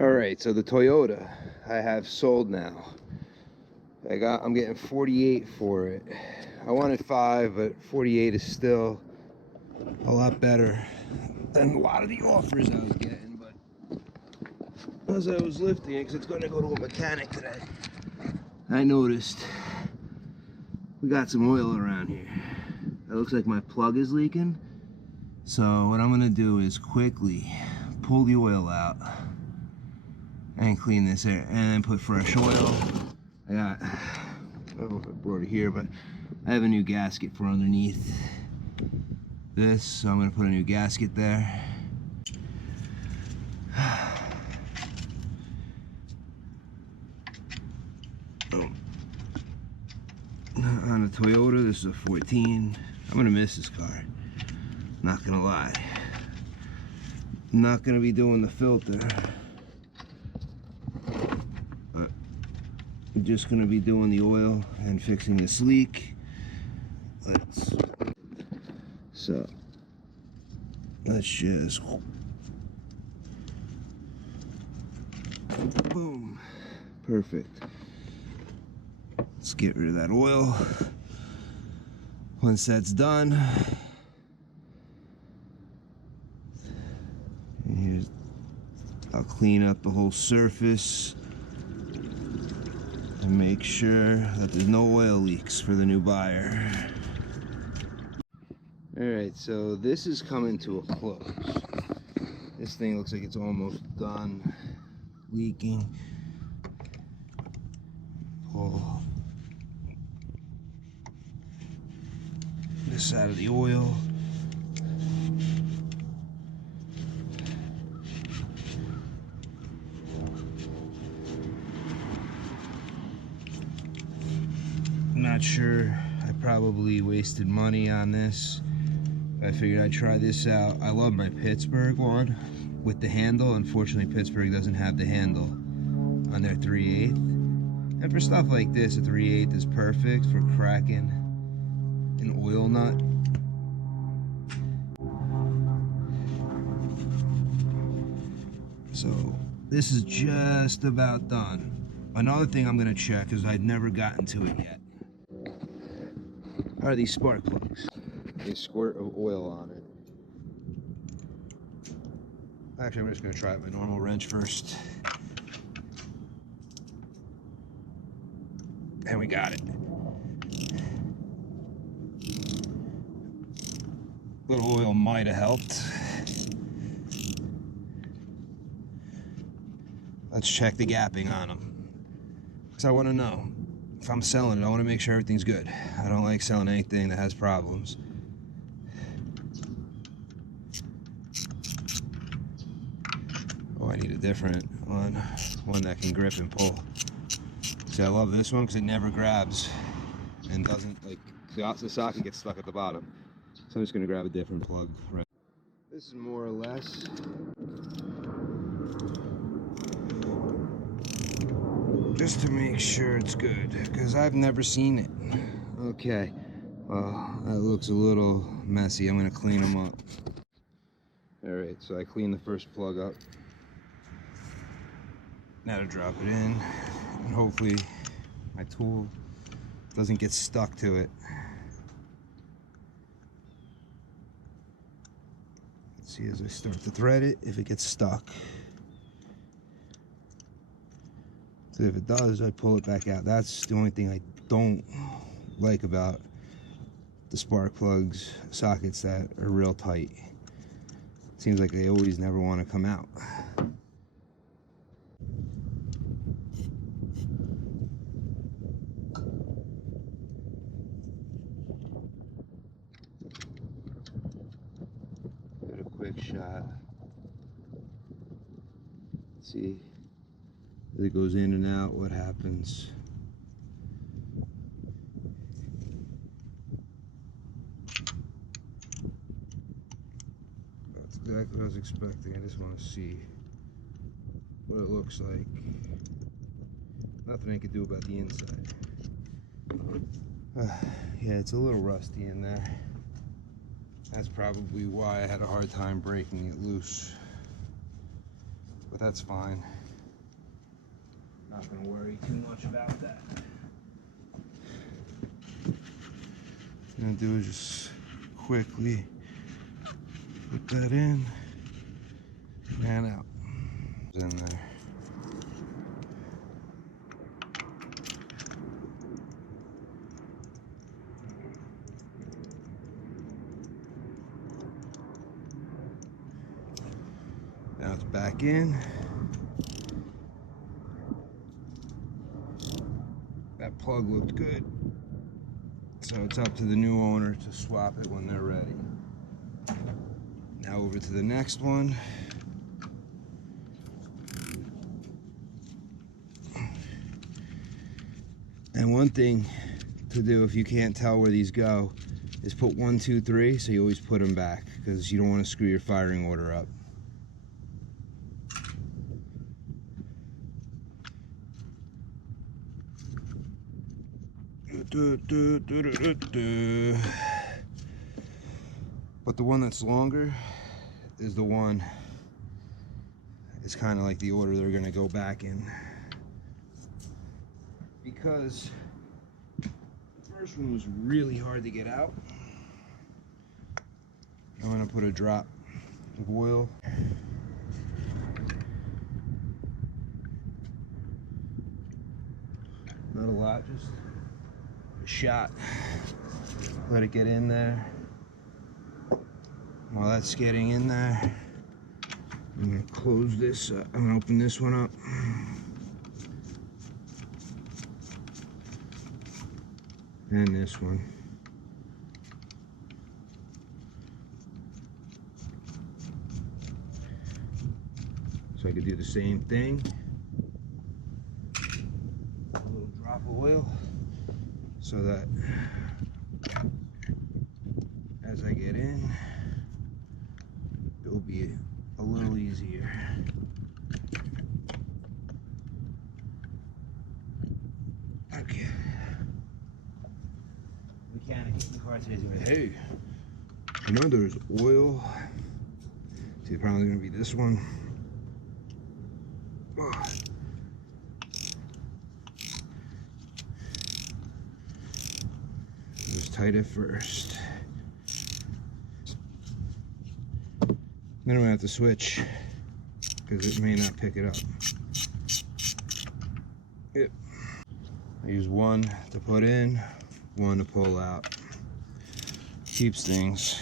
Alright, so the Toyota I have sold now. I'm getting 48 for it. I wanted 5, but 48 is still a lot better than a lot of the offers I was getting. But as I was lifting it, because it's going to go to a mechanic today, I noticed we got some oil around here. It looks like my plug is leaking. So what I'm going to do is quickly pull the oil out and clean this air, and then put fresh oil. I don't know if I brought it here, but I have a new gasket for underneath this, so I'm going to put a new gasket there. On the Toyota, this is a 14. I'm going to miss this car, not going to lie. I'm not going to be doing the filter. We're just going to be doing the oil and fixing this leak. Let's just boom, perfect. Let's get rid of that oil. Once that's done, I'll clean up the whole surface and make sure that there's no oil leaks for the new buyer. Alright, so this is coming to a close. This thing looks like it's almost done leaking. Pull this out of the oil. I'm not sure, I probably wasted money on this. I figured I'd try this out. I love my Pittsburgh one with the handle. Unfortunately, Pittsburgh doesn't have the handle on their 3/8. And for stuff like this, a 3/8 is perfect for cracking an oil nut. So this is just about done. Another thing I'm gonna check, is I'd never gotten to it yet, are these spark plugs. A squirt of oil on it. Actually, I'm just going to try it with my normal wrench first. And we got it. A little oil might have helped. Let's check the gapping on them, because I want to know. If I'm selling it, I want to make sure everything's good. I don't like selling anything that has problems. Oh, I need a different one that can grip and pull. See, I love this one because it never grabs and doesn't, like, the socket gets stuck at the bottom. So I'm just going to grab a different plug. Right. This is more or less just to make sure it's good, because I've never seen it. Okay, well, that looks a little messy. I'm going to clean them up. Alright, so I cleaned the first plug up. Now to drop it in, and hopefully my tool doesn't get stuck to it. Let's see as I start to thread it, if it gets stuck. So if it does, I pull it back out. That's the only thing I don't like about the spark plugs sockets that are real tight. It seems like they always never want to come out. Get a quick shot. Let's see as it goes in and out, what happens. That's exactly what I was expecting. I just want to see what it looks like. Nothing I can do about the inside. Yeah, it's a little rusty in there. That's probably why I had a hard time breaking it loose. But that's fine. Not gonna worry too much about that. What I'm gonna do is just quickly put that in and out. It's in there. Now it's back in. That plug looked good. So it's up to the new owner to swap it when they're ready. Now over to the next one. And one thing to do if you can't tell where these go is put 1, 2, 3, so you always put them back because you don't want to screw your firing order up. But the one that's longer is the one, it's kind of like the order they're going to go back in. Because the first one was really hard to get out. I'm going to put a drop of oil. Not a lot, just a shot. Let it get in there. While that's getting in there, I'm going to close this up. I'm going to open this one up. And this one. So I could do the same thing. A little drop of oil so that as I get in, it'll be a little easier. Okay. Mechanic in the car today's going, hey, you know there's oil. See, probably going to be this one. Oh. Just tight it first. Then I'm going to have to switch because it may not pick it up. Yep. I use one to put in, one to pull out. Keeps things.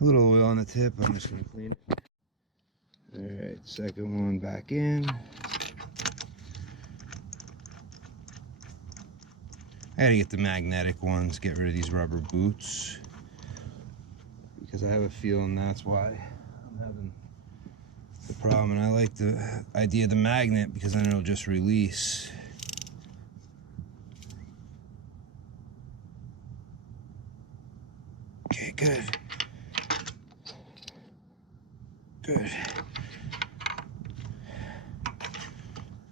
A little oil on the tip, I'm just going to clean it. Alright, second one back in. I gotta get the magnetic ones, get rid of these rubber boots. Because I have a feeling that's why I'm having the problem. And I like the idea of the magnet because then it'll just release. Okay, good. Good.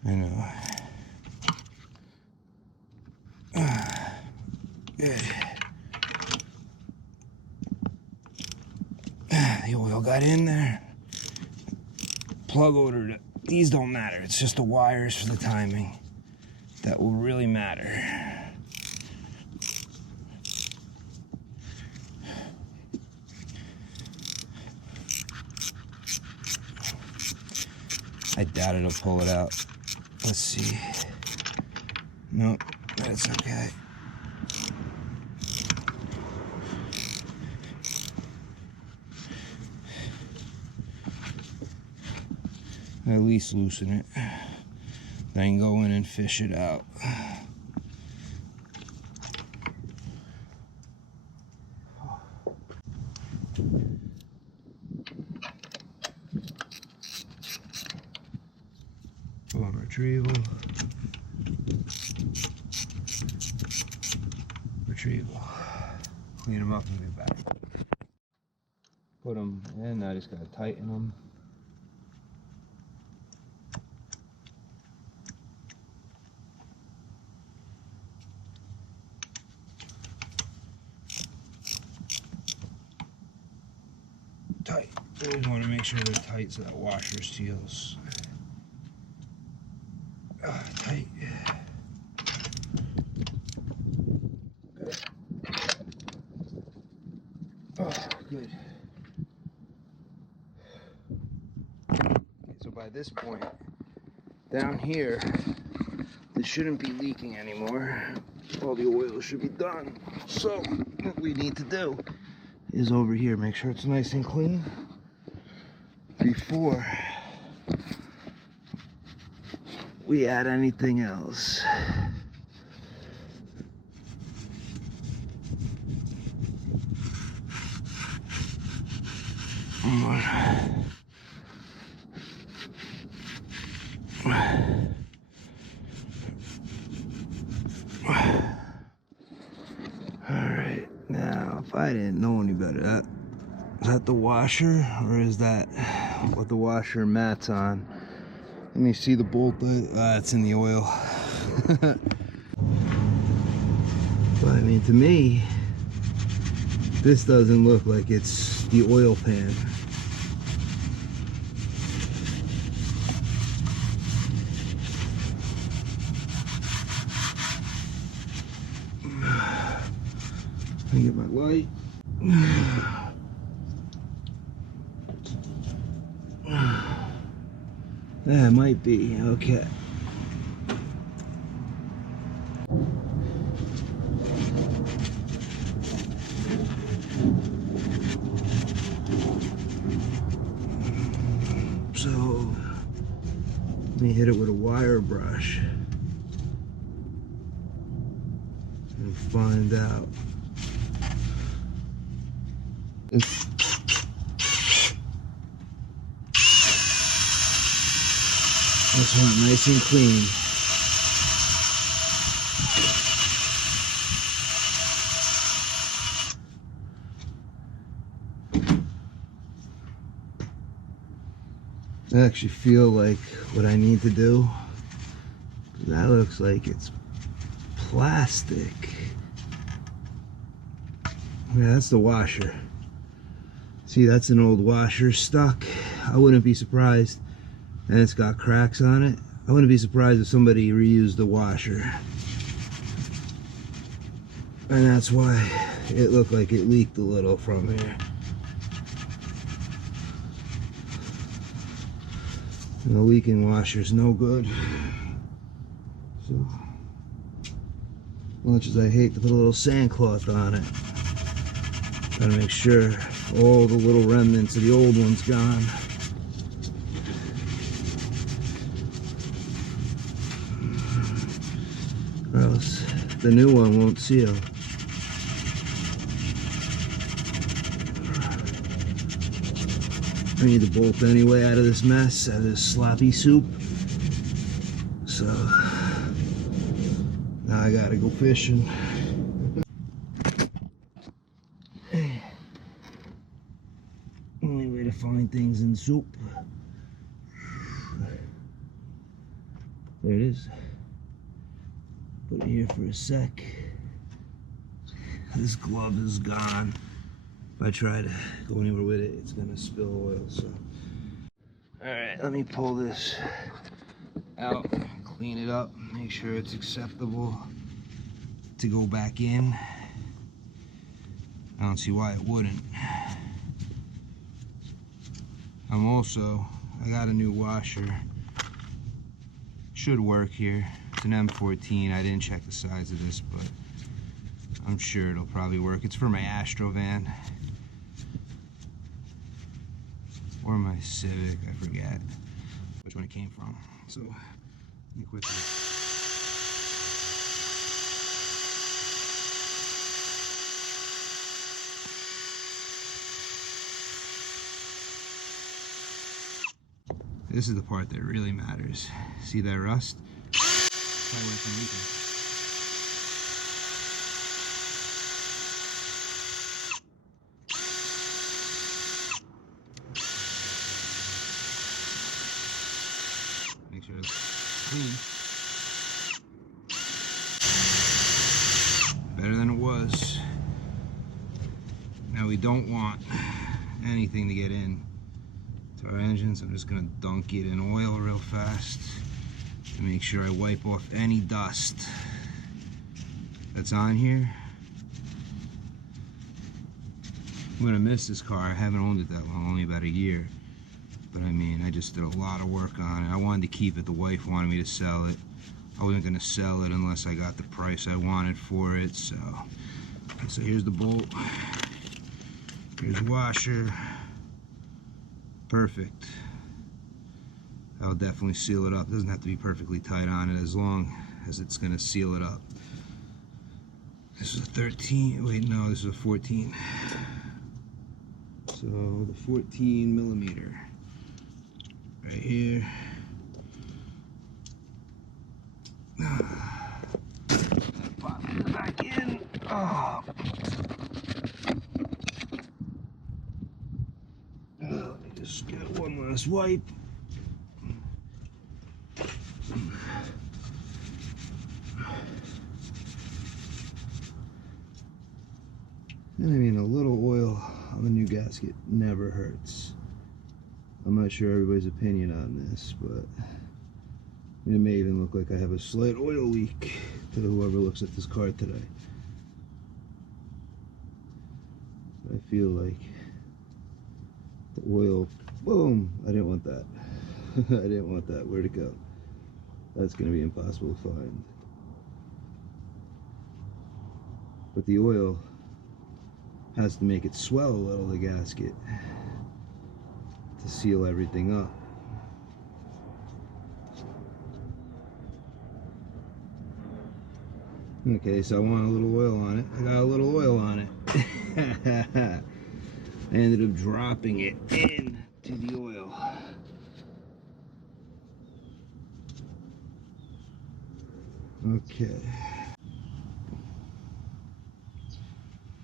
I know. Good. The oil got in there. Plug ordered. These don't matter. It's just the wires for the timing that will really matter. I doubt it'll pull it out. Let's see. Nope, that's okay. At least loosen it. Then go in and fish it out. Pull on retrieval. Retrieval. Clean them up and be back. Put them in, I just gotta tighten them. Always want to make sure they're tight so that washer seals. Tight. Oh, good. Okay, so by this point, down here, this shouldn't be leaking anymore. All the oil should be done. So what we need to do is over here, make sure it's nice and clean before we add anything else. Alright, now if I didn't know any better, is that the washer, or is that what the washer mat's on? Let me see the bolt. It's in the oil. But I mean, to me, this doesn't look like it's the oil pan. Let me get my light. That might be okay. So let me hit it with a wire brush and find out. This one nice and clean. I actually feel like what I need to do, that looks like it's plastic. Yeah, that's the washer. See, that's an old washer stuck. I wouldn't be surprised. And it's got cracks on it. I wouldn't be surprised if somebody reused the washer. And that's why it looked like it leaked a little from here. And the leaking washer's no good. So, as much as I hate to put a little sandcloth on it, gotta make sure all the little remnants of the old one's gone. Or else the new one won't seal. I need the bolt anyway out of this mess, out of this sloppy soup. So now I gotta go fishing. Only way to find things in soup. There it is. Put it here for a sec. This glove is gone. If I try to go anywhere with it, it's gonna spill oil, so. All right, let me pull this out, clean it up, make sure it's acceptable to go back in. I don't see why it wouldn't. I got a new washer. Should work here. It's an M14. I didn't check the size of this, but I'm sure it'll probably work. It's for my Astro van. Or my Civic, I forget which one it came from. So, let me quickly. This is the part that really matters. See that rust? Probably where it's been leaking. Make sure it's clean. Better than it was. Now we don't want anything to get in. to our engines. I'm just gonna dunk it in oil real fast to make sure I wipe off any dust that's on here. I'm gonna miss this car. I haven't owned it that long, only about a year. But I mean, I just did a lot of work on it. I wanted to keep it. The wife wanted me to sell it. I wasn't gonna sell it unless I got the price I wanted for it. So here's the bolt. Here's the washer. Perfect. I'll definitely seal it up. It doesn't have to be perfectly tight on it as long as it's gonna seal it up. This is a 13. Wait, no, this is a 14. So the 14 millimeter right here. Pop it back in. Oh. Let me just get one last wipe. And I mean, a little oil on the new gasket never hurts. I'm not sure everybody's opinion on this, but it may even look like I have a slight oil leak to whoever looks at this car today. I feel like the oil, boom, I didn't want that. I didn't want that. Where'd it go? That's going to be impossible to find. But the oil has to make it swell a little, the gasket, to seal everything up. Okay, so I want a little oil on it. I got a little oil on it. I ended up dropping it into the oil. Okay.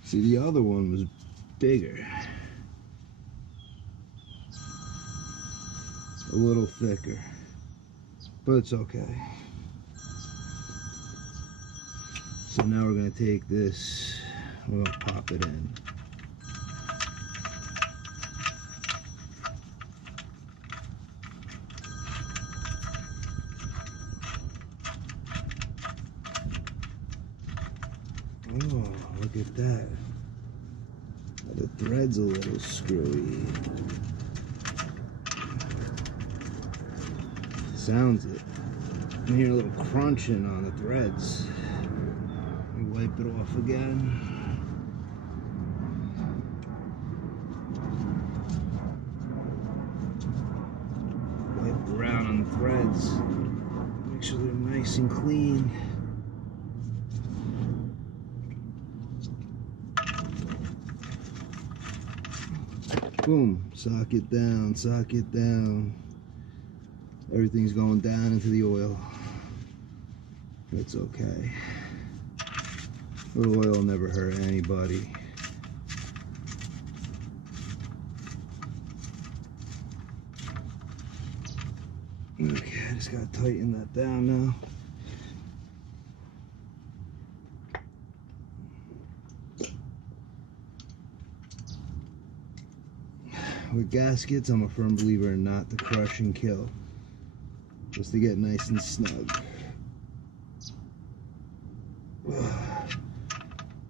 See, the other one was bigger. A little thicker. But it's okay. So now we're going to take this, we'll pop it in. Oh, look at that. The thread's a little screwy. Sounds it. I hear a little crunching on the threads. Wipe it off again. Wipe around on the threads. Make sure they're nice and clean. Boom. Sock it down, sock it down. Everything's going down into the oil. It's okay. A little oil never hurt anybody. Okay, I just gotta tighten that down now. With gaskets, I'm a firm believer in not to crush and kill. Just to get nice and snug.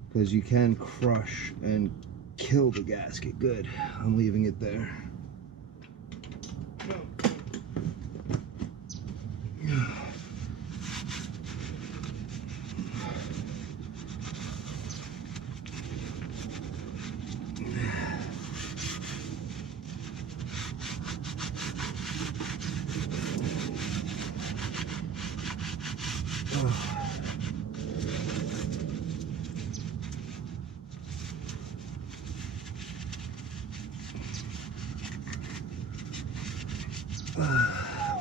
Because you can crush and kill the gasket. Good. I'm leaving it there.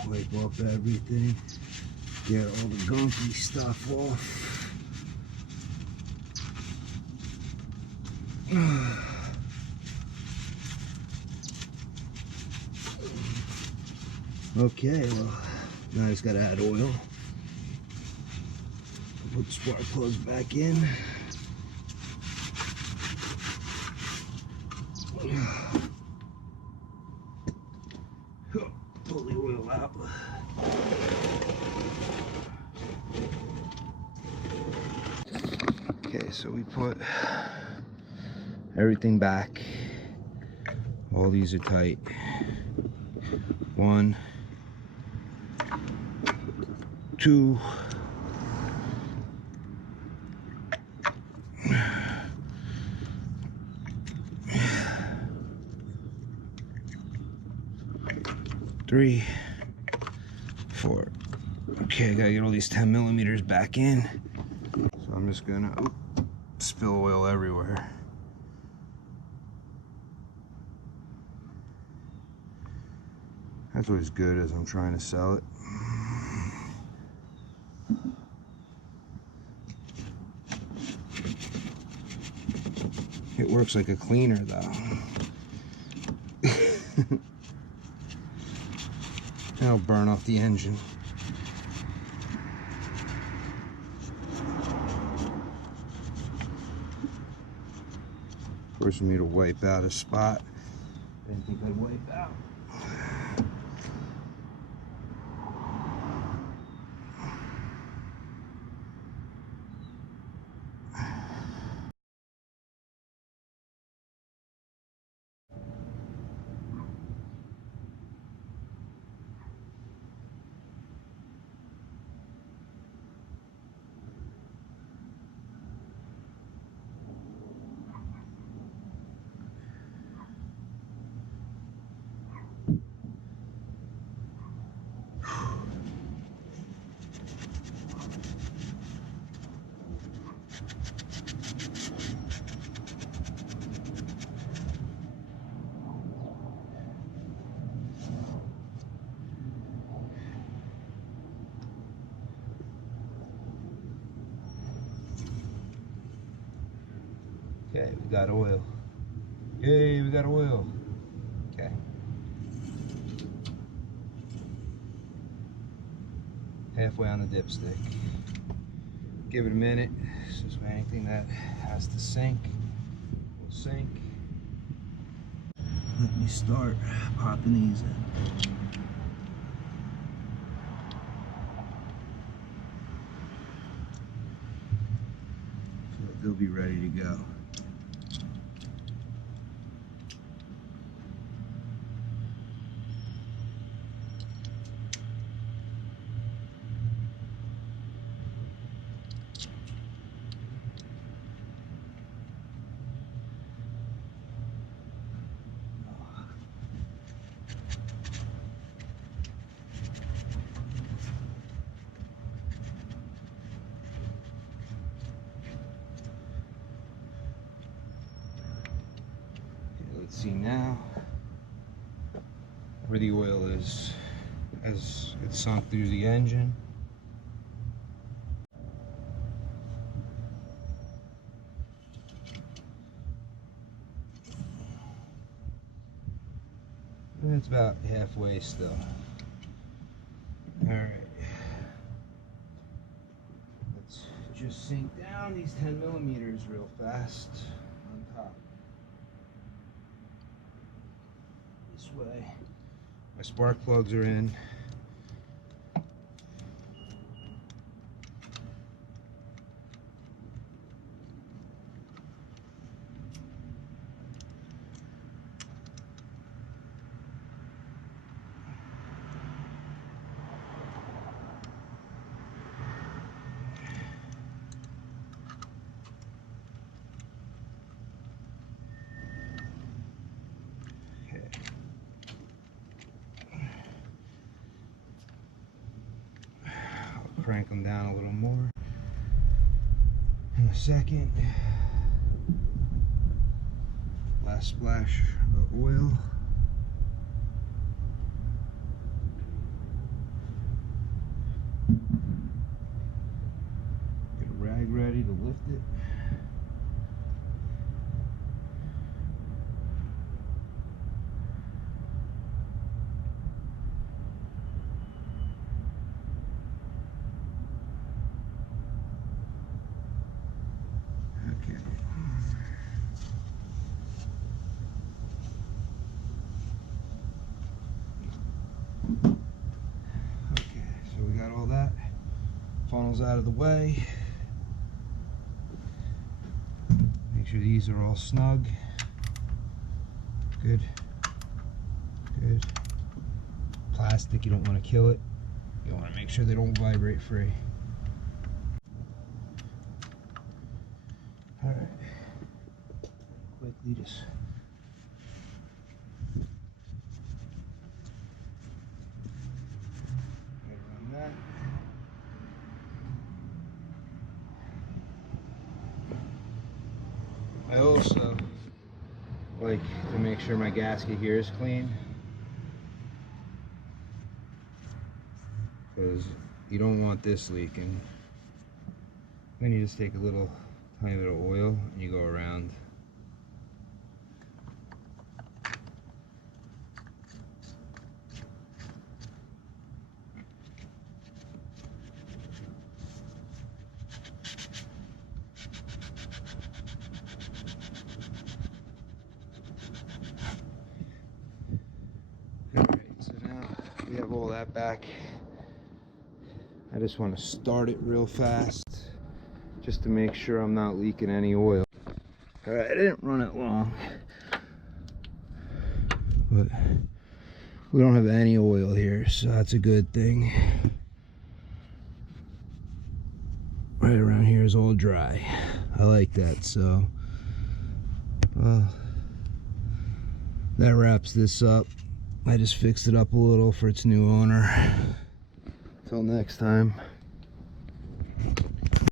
Wipe off everything, get all the gunky stuff off. Okay, well, now I just gotta add oil. Put the spark plugs back in. so we put everything back. All these are tight. 1, 2, 3, 4. Okay, I gotta get all these 10 millimeters back in. So I'm just gonna spill oil everywhere. That's always good as I'm trying to sell it. It works like a cleaner though. That'll burn off the engine. Forcing me to wipe out a spot I didn't think I'd wipe out. Okay, we got oil. Yay, we got oil. Okay. Halfway on the dipstick. Give it a minute. So anything that has to sink will sink. Let me start popping these in. So they'll be ready to go. Let's see now where the oil is as it's sunk through the engine. And it's about halfway still. Alright. Let's just sink down these 10 millimeters real fast on top. This way. My spark plugs are in. Crank them down a little more in a second. Last splash of oil. Get a rag ready to lift it. Funnels out of the way. sure these are all snug. Good. Good. Plastic, you don't want to kill it. You want to make sure they don't vibrate free. Alright. Quickly just right around that. I also like to make sure my gasket here is clean, because you don't want this leaking. Then you just take a little tiny bit of oil and you go around. So now we have all that back. I just want to start it real fast just to make sure I'm not leaking any oil. Alright, I didn't run it long, but we don't have any oil here, so that's a good thing. Right around here is all dry. I like that, so that wraps this up. I just fixed it up a little for its new owner. Till next time.